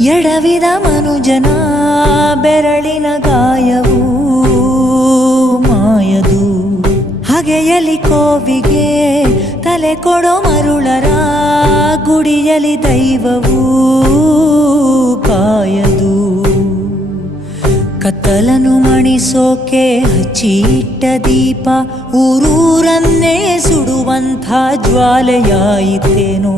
ಎಡವಿದ ಮನುಜನ ಬೆರಳಿನ ಗಾಯವು ಮಾಯದು. ಹಗೆಯಲಿ ಕೋವಿಗೆ ತಲೆ ಕೊಡೋ ಮರುಳರ ಗುಡಿಯಲಿ ದೈವವು ಕಾಯದು. ಕತ್ತಲನು ಮಣಿಸೋಕೆ ಹಚ್ಚಿಟ್ಟ ದೀಪ ಊರೂರನ್ನೇ ಸುಡುವಂಥ ಜ್ವಾಲೆಯಾಯಿತೇನೋ.